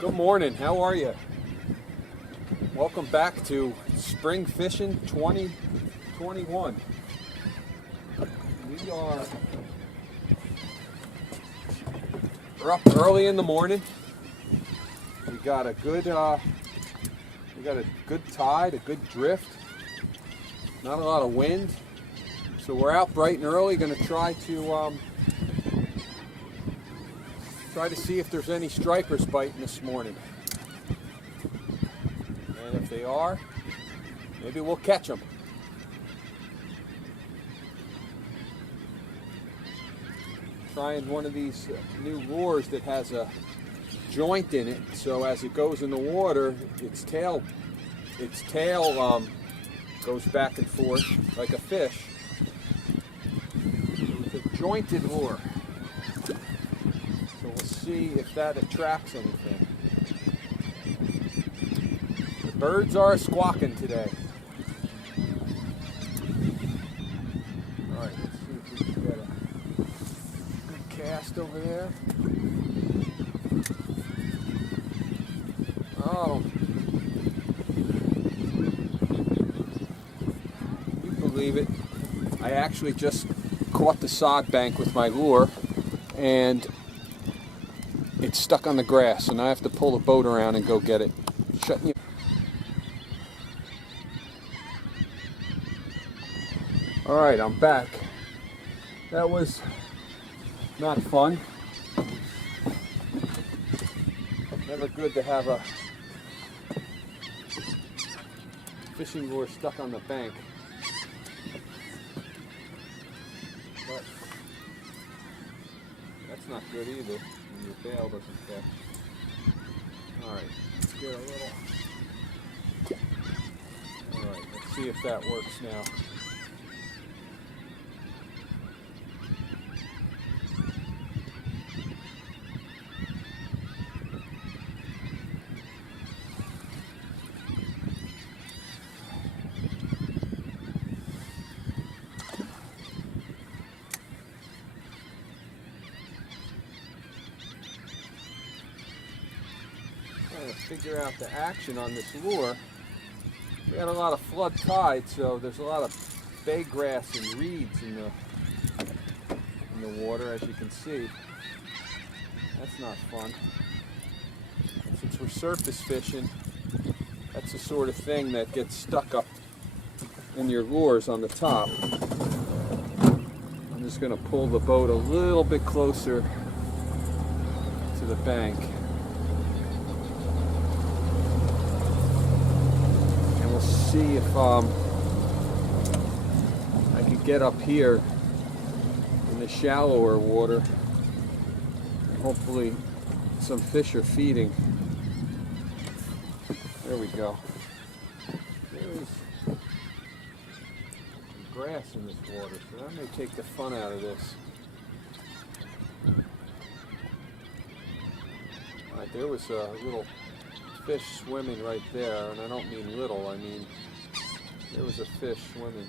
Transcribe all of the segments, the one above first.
Good morning, how are you? Welcome back to Spring Fishing 2021. We're up early in the morning. We got a good tide, a good drift. Not a lot of wind. So we're out bright and early, going to try to see if there's any stripers biting this morning. And if they are, maybe we'll catch them. Trying one of these new lures that has a joint in it, so as it goes in the water, its tail goes back and forth like a fish. So it's a jointed lure. So we'll see if that attracts anything. The birds are squawking today. All right, let's see if we can get a good cast over there. Oh, you believe it? I actually just caught the sod bank with my lure, and it's stuck on the grass, and I have to pull the boat around and go get it. Shut me. All right, I'm back. That was not fun. Never good to have a fishing lure stuck on the bank. But that's not good either when your bail doesn't catch. Alright, let's get a little. Alright, let's see if that works now. Trying to figure out the action on this lure. We had a lot of flood tide, so there's a lot of bay grass and reeds in the water, as you can see. That's not fun. And since we're surface fishing, that's the sort of thing that gets stuck up in your lures on the top. I'm just going to pull the boat a little bit closer to the bank. See if I could get up here in the shallower water. Hopefully some fish are feeding. There we go. There's grass in this water, so that may take the fun out of this. Alright, there was a little fish swimming right there, and I don't mean little, I mean there was a fish swimming.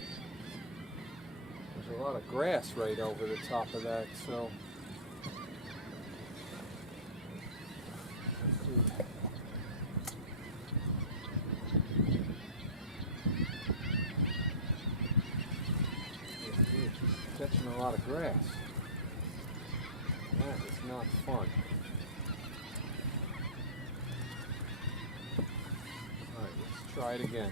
There's a lot of grass right over the top of that, so he's catching a lot of grass. That is not fun. Alright, let's try it again.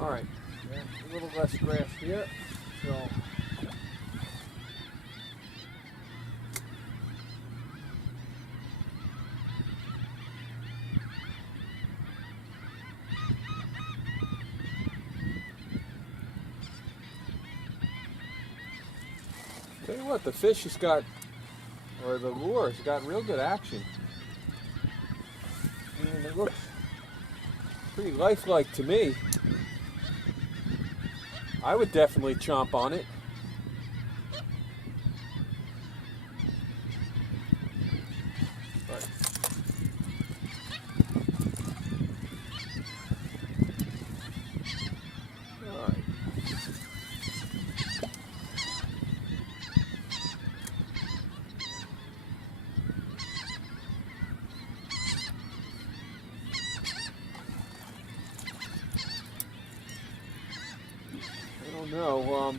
Alright, a little less grass here, so you what, the fish has got, or the lure has got real good action. I mean, it looks pretty lifelike to me. I would definitely chomp on it. But all right. I don't know.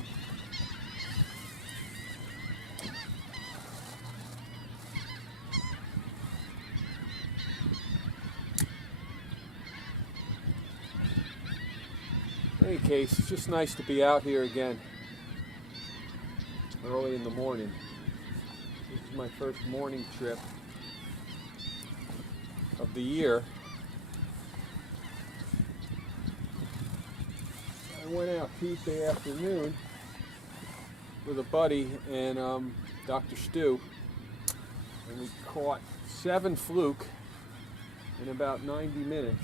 In any case, it's just nice to be out here again early in the morning. This is my first morning trip of the year. I went out Tuesday afternoon with a buddy and Dr. Stu, and we caught 7 fluke in about 90 minutes.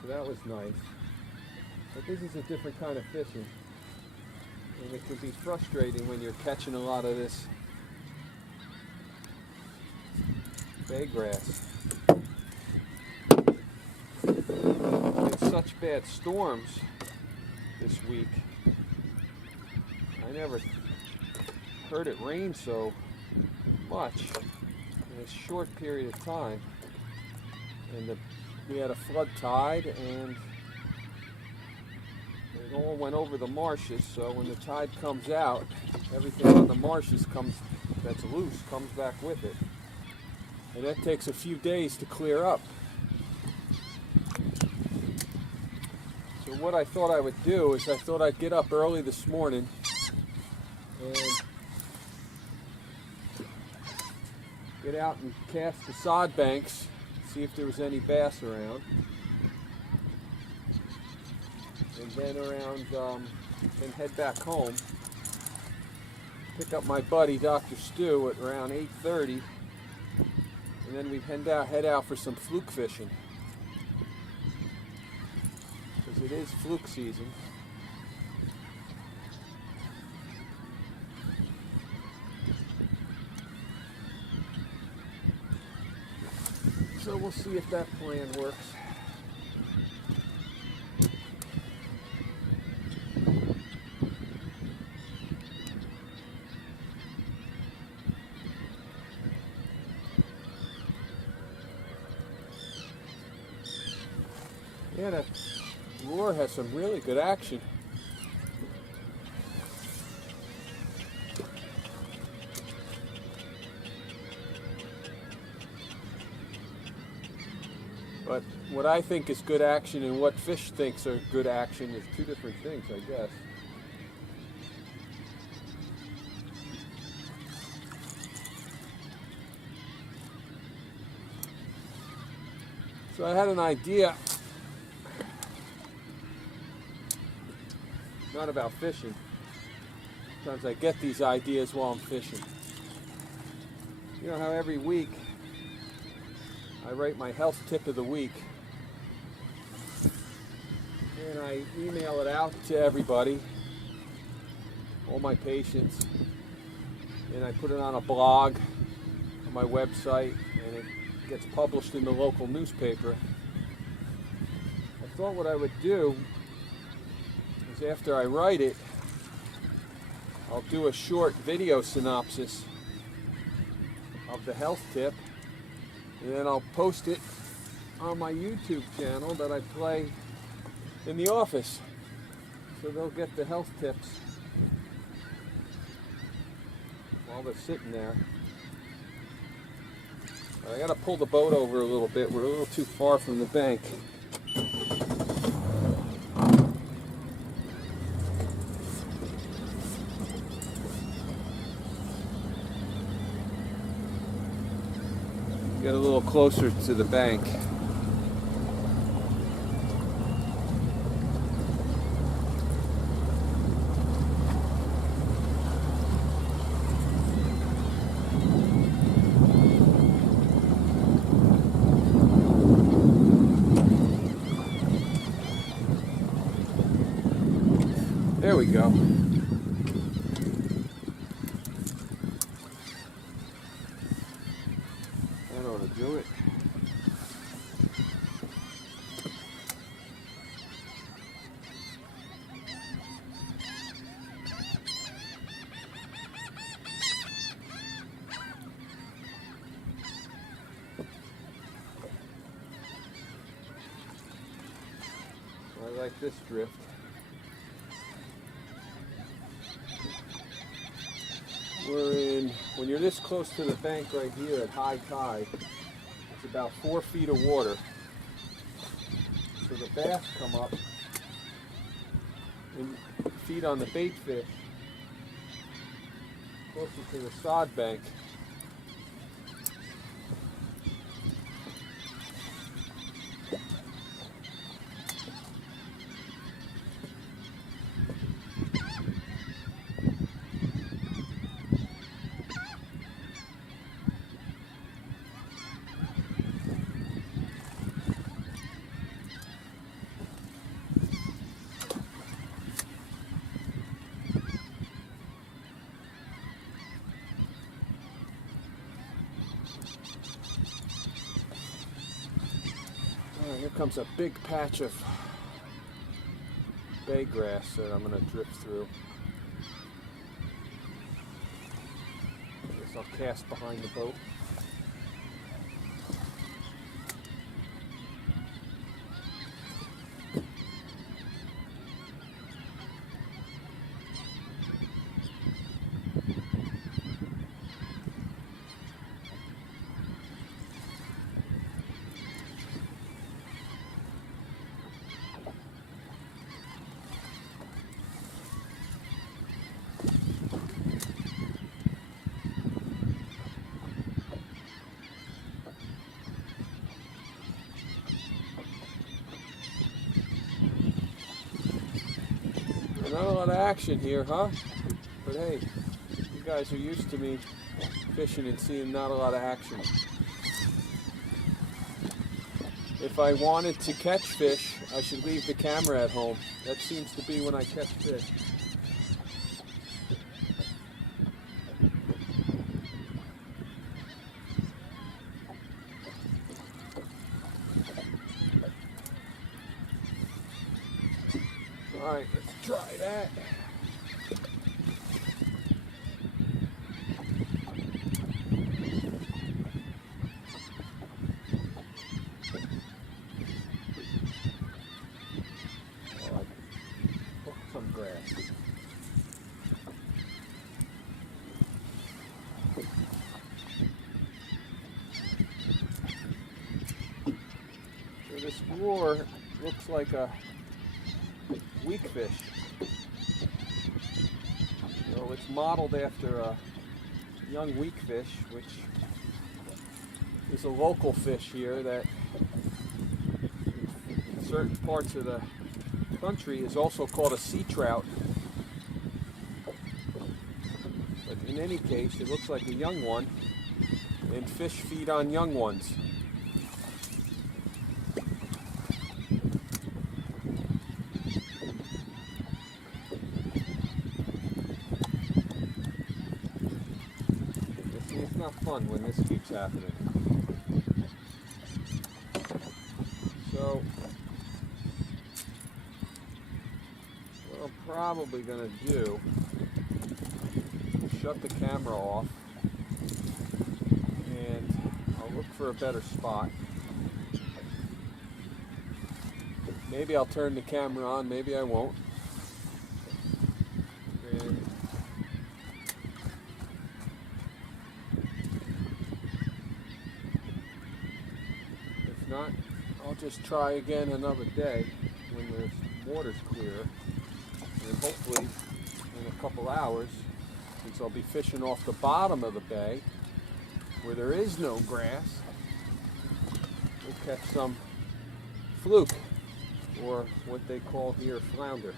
So that was nice. But this is a different kind of fishing, and it can be frustrating when you're catching a lot of this bay grass. It's such bad storms this week. I never heard it rain so much in a short period of time. And we had a flood tide, and it all went over the marshes, so when the tide comes out, everything on the marshes that's loose comes back with it. And that takes a few days to clear up. So what I thought I would do is I thought I'd get up early this morning and get out and cast the sod banks, see if there was any bass around. And then and head back home, pick up my buddy Dr. Stu at around 8:30, and then we'd head out for some fluke fishing, because it is fluke season. So we'll see if that plan works. Yeah, that lure has some really good action. But what I think is good action and what fish thinks are good action is two different things, I guess. So I had an idea, not about fishing. Sometimes I get these ideas while I'm fishing. You know how every week I write my health tip of the week, and I email it out to everybody, all my patients, and I put it on a blog on my website, and it gets published in the local newspaper. I thought what I would do is, after I write it, I'll do a short video synopsis of the health tip, and then I'll post it on my YouTube channel that I play in the office, so they'll get the health tips while they're sitting there. I gotta pull the boat over a little bit. We're a little too far from the bank. Get a little closer to the bank. There we go. That ought to do it. I like this drift. When you're this close to the bank right here at high tide, it's about 4 feet of water. So the bass come up and feed on the bait fish closer to the sod bank. Here comes a big patch of bay grass that I'm going to drift through. I guess I'll cast behind the boat. Not a lot of action here, huh? But hey, you guys are used to me fishing and seeing not a lot of action. If I wanted to catch fish, I should leave the camera at home. That seems to be when I catch fish. Alright, let's try that. Some grass. So this lure looks like a weak fish. So it's modeled after a young weak fish, which is a local fish here that in certain parts of the country is also called a sea trout. But in any case, it looks like a young one, and fish feed on young ones. It's not fun when this keeps happening. So what I'm probably going to do is shut the camera off and I'll look for a better spot. Maybe I'll turn the camera on, maybe I won't. And if not, I'll just try again another day when the water's clear, and hopefully in a couple hours, since I'll be fishing off the bottom of the bay where there is no grass, we'll catch some fluke, or what they call here flounder.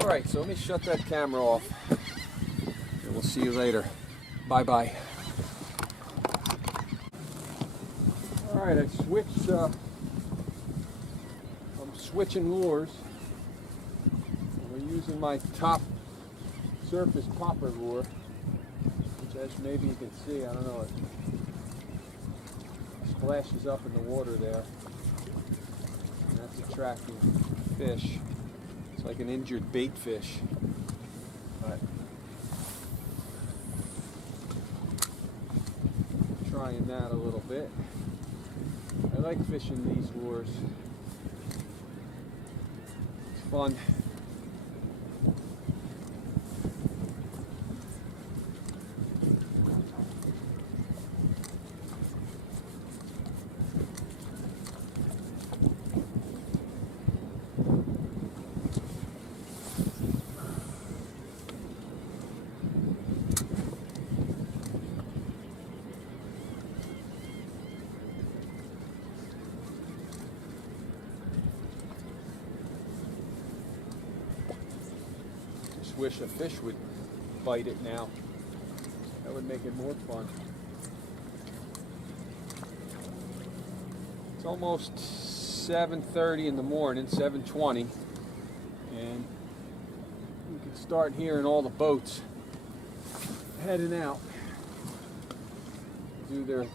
Alright, so let me shut that camera off and we'll see you later. Bye-bye. Alright, I'm switching lures. We're using my top surface popper lure, which, as maybe you can see, I don't know, it splashes up in the water there. And that's attracting fish. It's like an injured bait fish. But trying that a little bit. I like fishing these lures. It's fun. Wish a fish would bite it now. That would make it more fun. It's almost 7:30 in the morning, 7:20, and you can start hearing all the boats heading out to do their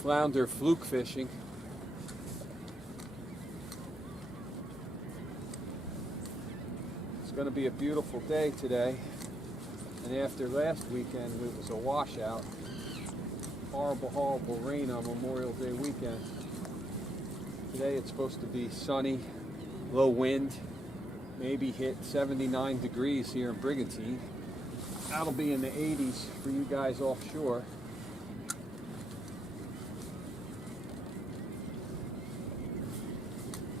flounder fluke fishing. It's going to be a beautiful day today, and after last weekend it was a washout. Horrible rain on Memorial Day weekend. Today it's supposed to be sunny, low wind, maybe hit 79 degrees here in Brigantine. That'll be in the 80s for you guys offshore.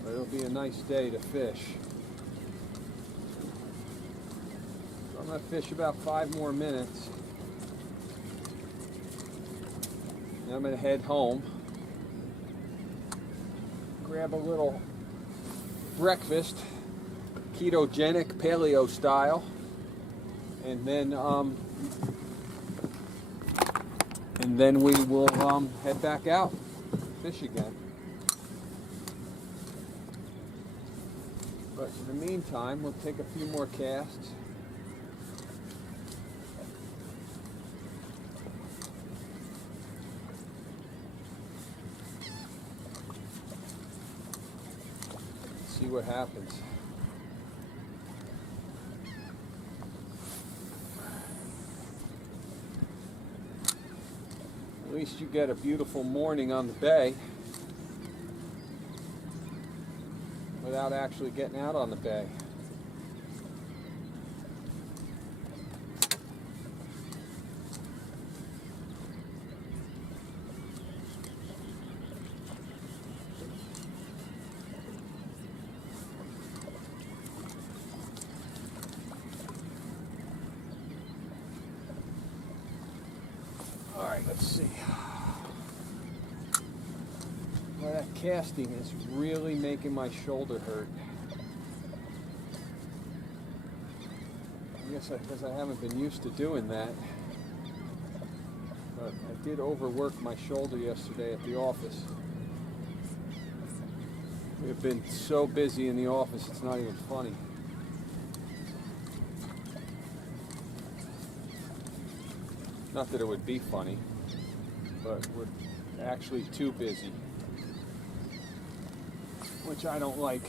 But it'll be a nice day to fish. I'm going to fish about 5 more minutes. Then I'm going to head home, grab a little breakfast, ketogenic, paleo style, and then we will head back out, fish again. But in the meantime, we'll take a few more casts. See what happens. At least you get a beautiful morning on the bay without actually getting out on the bay. Alright, let's see. Well, that casting is really making my shoulder hurt. I guess because I haven't been used to doing that. But I did overwork my shoulder yesterday at the office. We've been so busy in the office, it's not even funny. Not that it would be funny, but we're actually too busy, which I don't like.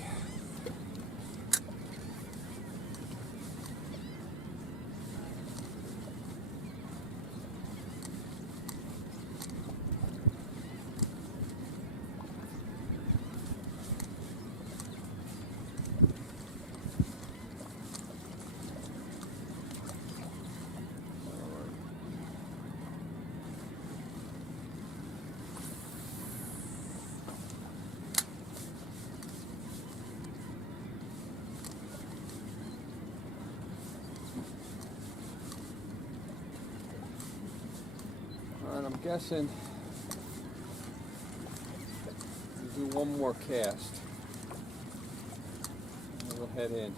And I'm guessing we'll do one more cast and we'll head in.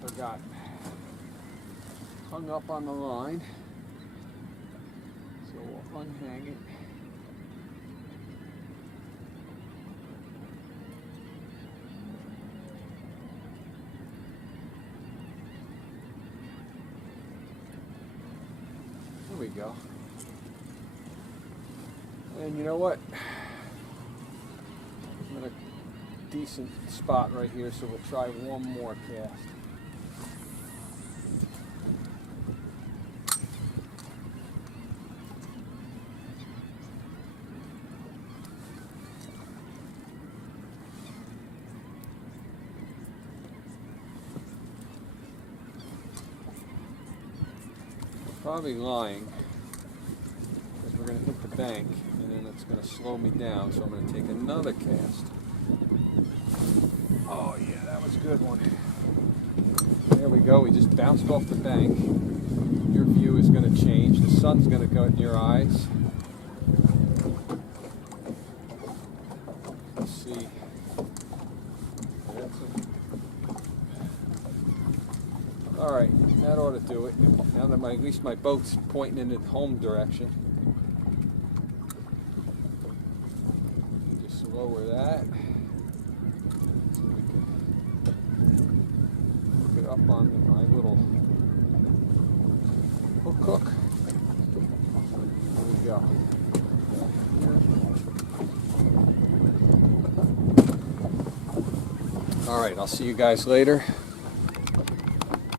sucker got hung up on the line. So we'll unhang it. There we go. And you know what? I'm in a decent spot right here, so we'll try one more cast. Probably lying, because we're going to hit the bank and then it's going to slow me down, so I'm going to take another cast. Oh yeah, that was a good one. There we go, we just bounced off the bank. Your view is going to change, the sun's going to go in your eyes. Let's see. Alright, that ought to do it. Now that at least my boat's pointing in the home direction. Just lower that. So we can hook it up on my little hook. There we go. Alright, I'll see you guys later.